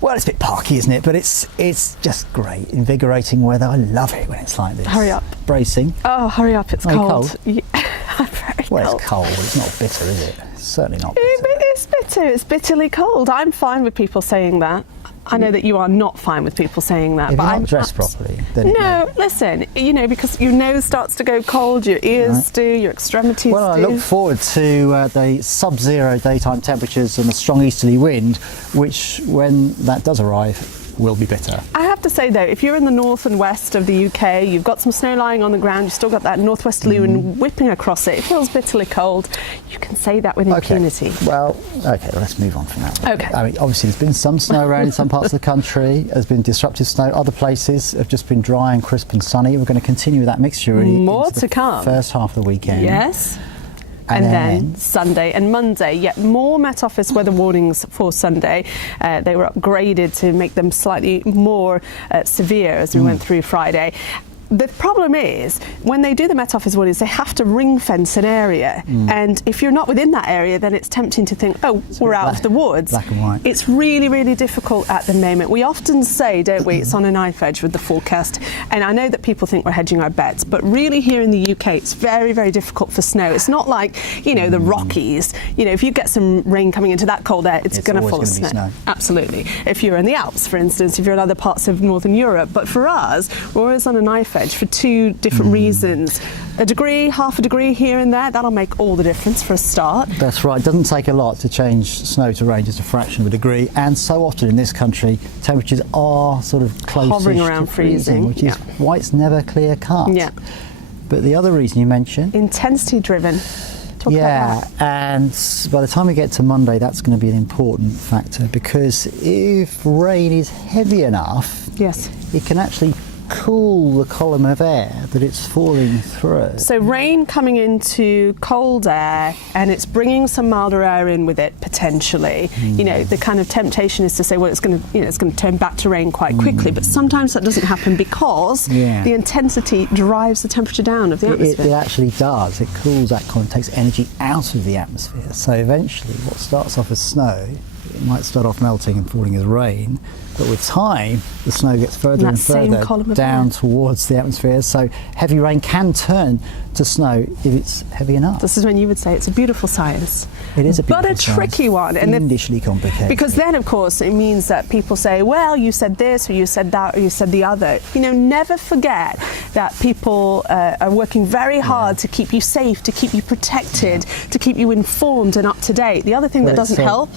Well, it's a bit parky, isn't it? But it's just great, invigorating weather. I love it when it's like this. Hurry up. Bracing. Oh, hurry up, it's Are you cold. cold? Yeah, I'm very Well, cold. it's cold. It's not bitter, is it? It's certainly not bitter. It's bitter. It's bitterly cold. I'm fine with people saying that. I know that you are not fine with people saying that. If but you're I'm not dressed properly, then No, listen, because your nose starts to go cold, your ears do, your extremities Well, I do. look forward to the sub-zero daytime temperatures and a strong easterly wind, which, when that does arrive, will be bitter. I have to say though, if you're in the north and west of the UK, you've got some snow lying on the ground, you've still got that northwesterly wind whipping across it, it feels bitterly cold, you can say that with impunity. Well, okay, let's move on from that. Okay. I mean, obviously there's been some snow around in some parts of the country, there's been disruptive snow, other places have just been dry and crisp and sunny. We're going to continue with that mixture really More into to the come. first half of the weekend. Yes. And then Sunday and Monday, yet more Met Office weather warnings for Sunday. They were upgraded to make them slightly more severe as we went through Friday. The problem is, when they do the Met Office warnings, they have to ring fence an area. And if you're not within that area, then it's tempting to think, oh, we're out of the woods. Black and white. It's really, really difficult at the moment. We often say, don't we, it's on a knife edge with the forecast. And I know that people think we're hedging our bets, but really here in the UK, it's very, very difficult for snow. It's not like, the Rockies. If you get some rain coming into that cold air, it's going to fall of snow. Absolutely. If you're in the Alps, for instance, if you're in other parts of Northern Europe. But for us, we're always on a knife edge for two different reasons. A degree, half a degree here and there, that'll make all the difference for a start. That's right. It doesn't take a lot to change snow to rain, just a fraction of a degree. And so often in this country, temperatures are sort of close Hovering around to freezing, which is why it's never clear cut. Yeah. But the other reason you mentioned, Intensity driven. Talk about that. And by the time we get to Monday, that's going to be an important factor, because if rain is heavy enough, Yes. it can actually cool the column of air that it's falling through. So rain coming into cold air, and it's bringing some milder air in with it potentially. The kind of temptation is to say, well, it's going to turn back to rain quite quickly, but sometimes that doesn't happen because the intensity drives the temperature down of the atmosphere. It actually does. It cools that column, takes energy out of the atmosphere. So eventually, what starts off as snow, it might start off melting and falling as rain, but with time the snow gets further and further down towards the atmosphere, so heavy rain can turn to snow if it's heavy enough. This is when you would say it's a beautiful science. It is a beautiful but a science. tricky one, and fiendishly complicated. Because then, of course, it means that people say, well, you said this, or you said that, or you said the other. Never forget that people are working very hard to keep you safe, to keep you protected, to keep you informed and up to date. The other thing that doesn't help.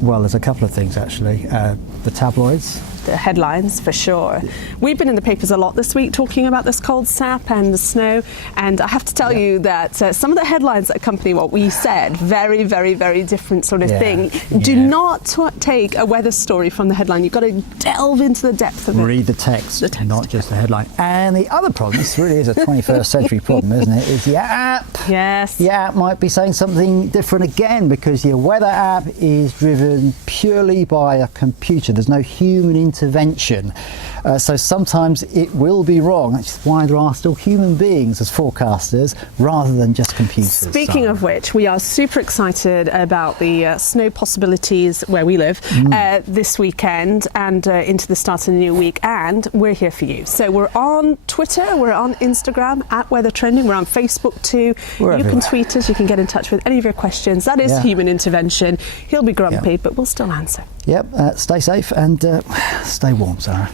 Well, there's a couple of things actually. The tabloids. The headlines, for sure. We've been in the papers a lot this week talking about this cold snap and the snow, and I have to tell you that some of the headlines that accompany what we said, very, very, very different sort of thing. Do not take a weather story from the headline. You've got to delve into the depth of it. Read the text, not just the headline. And the other problem, this really is a 21st century problem, isn't it, is the app. Yes. The app might be saying something different again, because your weather app is driven purely by a computer. There's no human intervention. So sometimes it will be wrong. That's why there are still human beings as forecasters rather than just computers. Speaking of which, we are super excited about the snow possibilities where we live this weekend and into the start of the new week, and we're here for you. So we're on Twitter, we're on Instagram at Weather Trending, we're on Facebook too. You can tweet us, you can get in touch with any of your questions. That is human intervention. He'll be grumpy, but we'll still answer. Yep, stay safe and stay warm, Sarah.